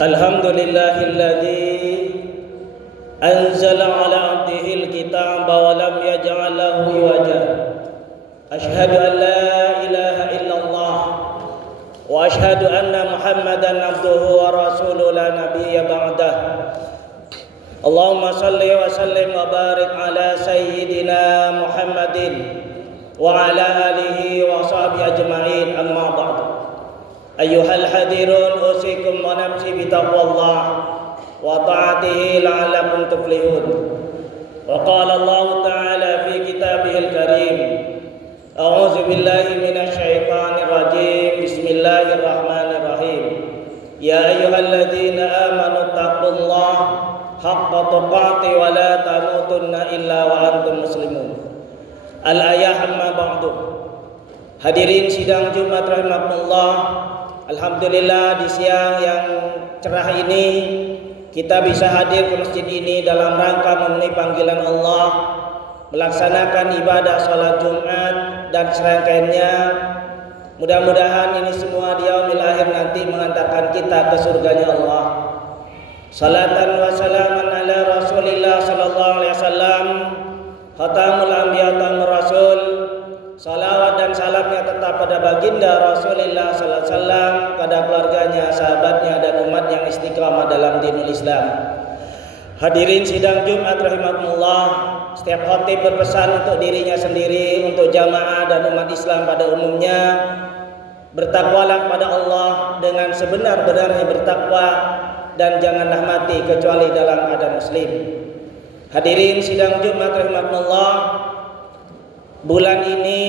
Alhamdulillahilladzi anzala ala abdihil kitaba wa lam yaj'al lahu iwaja. Asyhadu an la ilaha illallah wa asyhadu anna Muhammadan abduhu wa rasuluhu la nabiyya ba'dah. Allahumma salli wa sallim wa barik ala sayyidina Muhammadin wa ala alihi wa sahbihi ajma'in, amma ba'd. Ayyuhal hadirun, usikum wa nafsi bitaqwallah wa ta'atihi la'allakum tuflihun. Wa qala Allah ta'ala fi kitabihil karim, a'udzu billahi minasy syaithanir rajim, bismillahirrahmanirrahim. Ya ayyuhalladzina amanu taqullaha haqqa tuqatih wa la tamutunna illa wa antum muslimun. Al-ayah amma ba'du. Hadirin sidang Jumat rahimakumullah. Alhamdulillah, di siang yang cerah ini kita bisa hadir ke masjid ini dalam rangka memenuhi panggilan Allah, melaksanakan ibadah salat Jumat dan serangkaiannya. Mudah-mudahan ini semua di yaumil akhir nanti mengantarkan kita ke surganya Allah. Salatan wa salaman ala Rasulillah sallallahu alaihi wasallam, khatamul anbiya wa rasul. Salawat dan salamnya tetap pada baginda Rasulullah sallallahu alaihi wasallam, pada keluarganya, sahabatnya dan umat yang istiqamah dalam dinul Islam. Hadirin sidang Jumat rahimakumullah, setiap khatib berpesan untuk dirinya sendiri, untuk jamaah dan umat Islam pada umumnya, bertakwalah kepada Allah dengan sebenar-benarnya bertakwa dan janganlah mati kecuali dalam keadaan muslim. Hadirin sidang Jumat rahimakumullah, bulan ini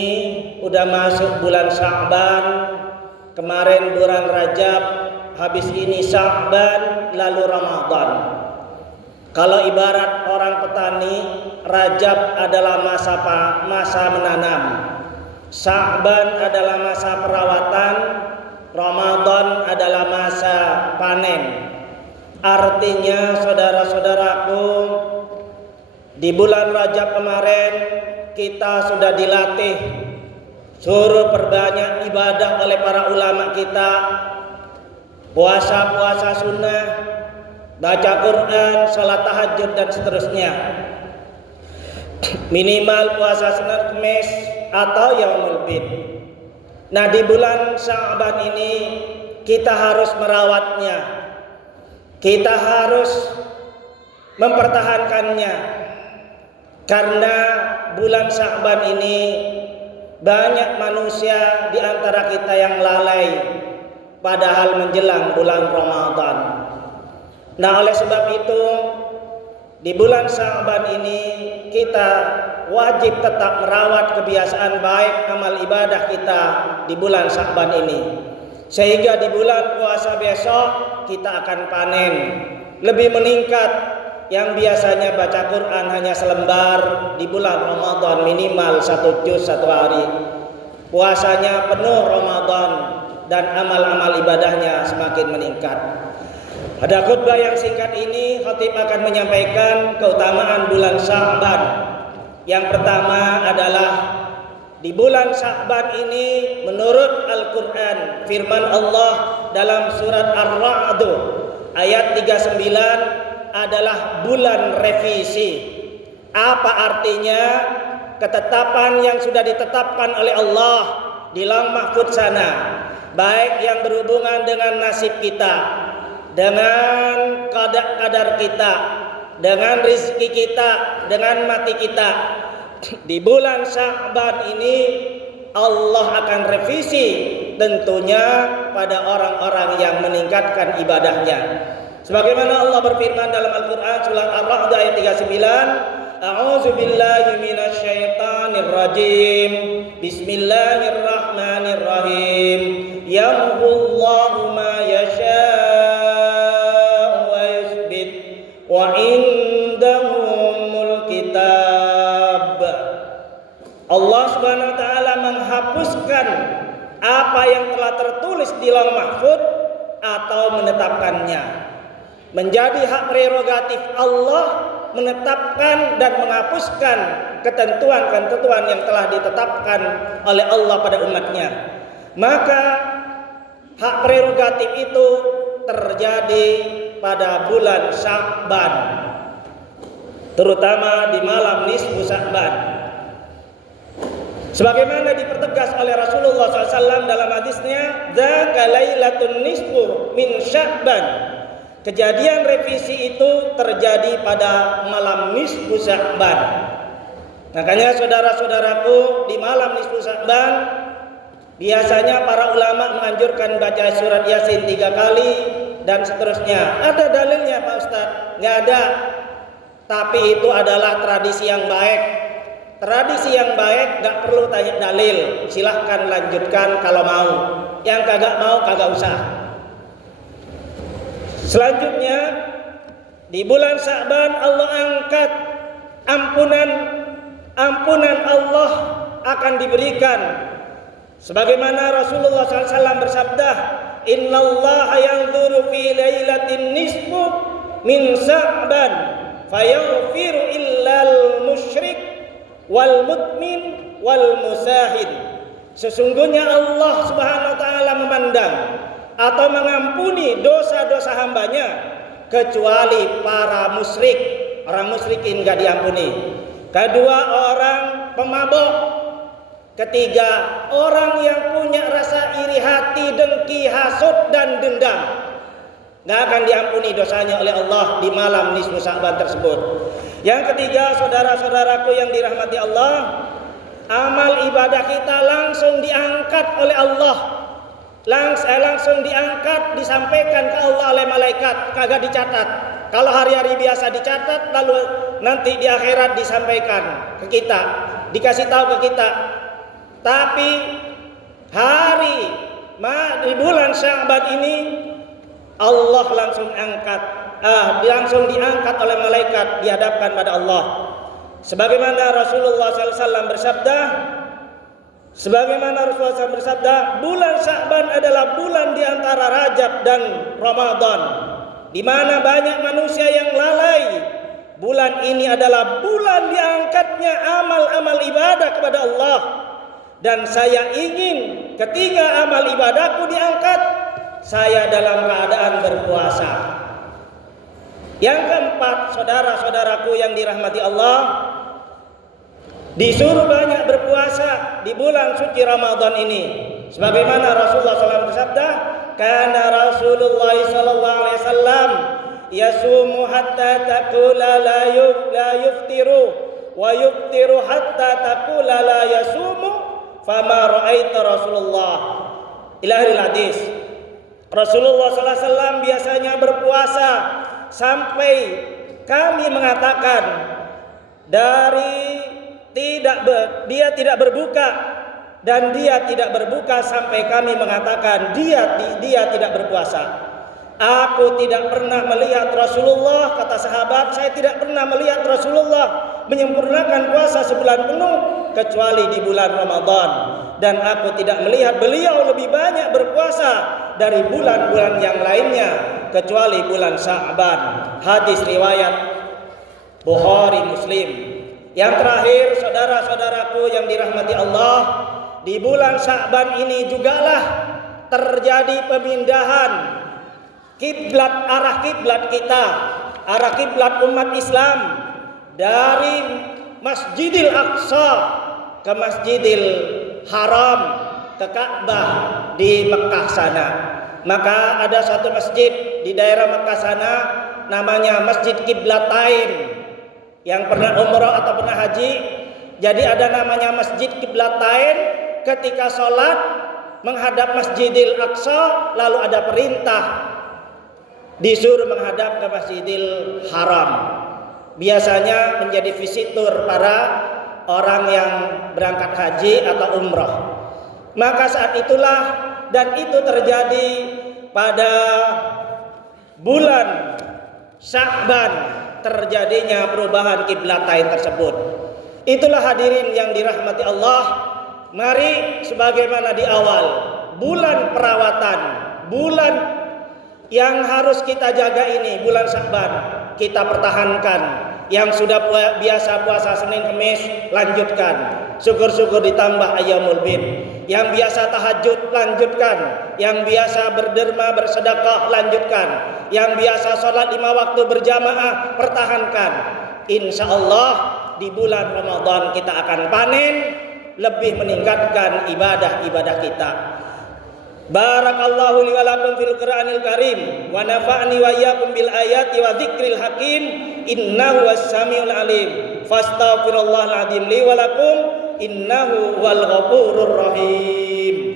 udah masuk bulan Sya'ban. Kemarin bulan Rajab, habis ini Sya'ban, lalu Ramadan. Kalau ibarat orang petani, Rajab adalah masa menanam, Sya'ban adalah masa perawatan, Ramadan adalah masa panen. Artinya saudara-saudaraku, di bulan Rajab kemarin kita sudah dilatih, suruh perbanyak ibadah oleh para ulama kita, puasa sunnah, baca Quran, salat tahajud dan seterusnya. Minimal puasa Senin Kamis atau yaumul bid. Nah, di bulan Sya'ban ini kita harus merawatnya, kita harus mempertahankannya. Karena bulan Sya'ban ini banyak manusia di antara kita yang lalai padahal menjelang bulan Ramadan. Nah, oleh sebab itu di bulan Sya'ban ini kita wajib tetap merawat kebiasaan baik amal ibadah kita di bulan Sya'ban ini, sehingga di bulan puasa besok kita akan panen, lebih meningkat. Yang biasanya baca Quran hanya selembar, di bulan Ramadan minimal 1 juz 1 hari. Puasanya penuh Ramadan dan amal-amal ibadahnya semakin meningkat. Pada khutbah yang singkat ini, khatib akan menyampaikan keutamaan bulan Sya'ban. Yang pertama adalah di bulan Sya'ban ini menurut Al-Quran, firman Allah dalam surat Ar-Ra'd ayat 39 adalah bulan revisi. Apa artinya? Ketetapan yang sudah ditetapkan oleh Allah di Lauh Mahfuz sana, baik yang berhubungan dengan nasib kita, dengan kadar kita, dengan rezeki kita, dengan mati kita. Di bulan Sya'ban ini Allah akan revisi tentunya pada orang-orang yang meningkatkan ibadahnya. Sebagaimana Allah berfirman dalam Al-Quran surat Ar-Ra'd ayat 39, A'udzu billahi minasy syaithanir rajim. Bismillahirrahmanirrahim. Yamhullahu ma yasha'u wa yuthbit wa indahumul kitab. Allah Subhanahu wa taala menghapuskan apa yang telah tertulis di Lauh Mahfuz atau menetapkannya. Menjadi hak prerogatif Allah menetapkan dan menghapuskan ketentuan-ketentuan yang telah ditetapkan oleh Allah pada umatnya. Maka hak prerogatif itu terjadi pada bulan Sya'ban, terutama di malam nisfu Sya'ban. Sebagaimana dipertegas oleh Rasulullah SAW dalam hadisnya, "Dzaka lailatun nisfu min Sya'ban." Kejadian revisi itu terjadi pada malam nisfu Sya'ban. Makanya saudara-saudaraku, di malam nisfu Sya'ban biasanya para ulama menganjurkan baca surat Yasin 3 kali dan seterusnya. Ada dalilnya Pak Ustadz? Nggak ada. Tapi itu adalah tradisi yang baik. Tradisi yang baik gak perlu tanya dalil. Silahkan lanjutkan kalau mau. Yang kagak mau kagak usah. Selanjutnya, di bulan Sya'ban Allah angkat ampunan Allah akan diberikan. Sebagaimana Rasulullah SAW bersabda, "Innallaha yanzuru fi lailatin nisfu min Sya'ban fayaghfiru illal musyrik wal mutmin wal musahid." Sesungguhnya Allah Subhanahu wa taala memandang atau mengampuni dosa-dosa hambanya kecuali para musyrik. Orang musyrikin enggak diampuni. Kedua, orang pemabok. Ketiga, orang yang punya rasa iri hati, dengki, hasud dan dendam. Enggak akan diampuni dosanya oleh Allah di malam nisfu Sya'ban tersebut. Yang ketiga, saudara-saudaraku yang dirahmati Allah, amal ibadah kita langsung diangkat oleh Allah. Langsung diangkat, disampaikan ke Allah oleh malaikat, kagak dicatat. Kalau hari-hari biasa dicatat, lalu nanti di akhirat disampaikan ke kita, dikasih tahu ke kita. Tapi di bulan Sya'ban ini Allah langsung langsung diangkat oleh malaikat, dihadapkan pada Allah. Sebagaimana Rasulullah SAW bersabda, bulan Sya'ban adalah bulan di antara Rajab dan Ramadan, di mana banyak manusia yang lalai. Bulan ini adalah bulan diangkatnya amal-amal ibadah kepada Allah. Dan saya ingin ketika amal ibadahku diangkat, saya dalam keadaan berpuasa. Yang keempat, saudara-saudaraku yang dirahmati Allah, disuruh banyak berpuasa di bulan suci Ramadan ini. Sebagaimana Rasulullah SAW bersabda, "Kana Rasulullah sallallahu alaihi wasallam yasumu hatta taqula la yuftiru wa yuftiru hatta taqula la yasumu, fama ra'aita Rasulullah." Ila akhir hadis. Rasulullah SAW biasanya berpuasa sampai kami mengatakan dia tidak berbuka, dan dia tidak berbuka sampai kami mengatakan dia tidak berpuasa. Aku tidak pernah melihat Rasulullah, kata sahabat, saya tidak pernah melihat Rasulullah menyempurnakan puasa sebulan penuh kecuali di bulan Ramadan, dan aku tidak melihat beliau lebih banyak berpuasa dari bulan-bulan yang lainnya kecuali bulan Sya'ban. Hadis riwayat Bukhari Muslim. Yang terakhir, saudara-saudaraku yang dirahmati Allah, di bulan Sya'ban ini jugalah terjadi pemindahan arah kiblat kita, arah kiblat umat Islam dari Masjidil Aqsa ke Masjidil Haram, ke Ka'bah di Mekah sana. Maka ada satu masjid di daerah Mekah sana namanya Masjid Qiblatain. Yang pernah umrah atau pernah haji, jadi ada namanya Masjid Qiblatain. Ketika sholat menghadap Masjidil Aqsa, lalu ada perintah disuruh menghadap ke Masjidil Haram. Biasanya menjadi visitor para orang yang berangkat haji atau umrah. Maka saat itulah, dan itu terjadi pada bulan Sya'ban, terjadinya perubahan kiblatain tersebut. Itulah hadirin yang dirahmati Allah. Mari sebagaimana di awal, bulan perawatan, bulan yang harus kita jaga ini, bulan Sya'ban, kita pertahankan. Yang sudah biasa puasa Senin Kamis, lanjutkan. syukur-syukur ditambah ayyamul bid. Yang biasa tahajud lanjutkan, yang biasa berderma bersedekah lanjutkan, yang biasa sholat 5 waktu berjamaah pertahankan. Insya Allah di bulan Ramadan kita akan panen, lebih meningkatkan ibadah-ibadah kita. Barakallahu li wa lakum fil Qur'anil Karim wa nafa'ni wa iyyakum bil ayati wa dzikril hakim innahu was-samiul alim. Fastaghfirullahal azim li wa lakum innahu wal ghafurur rahim.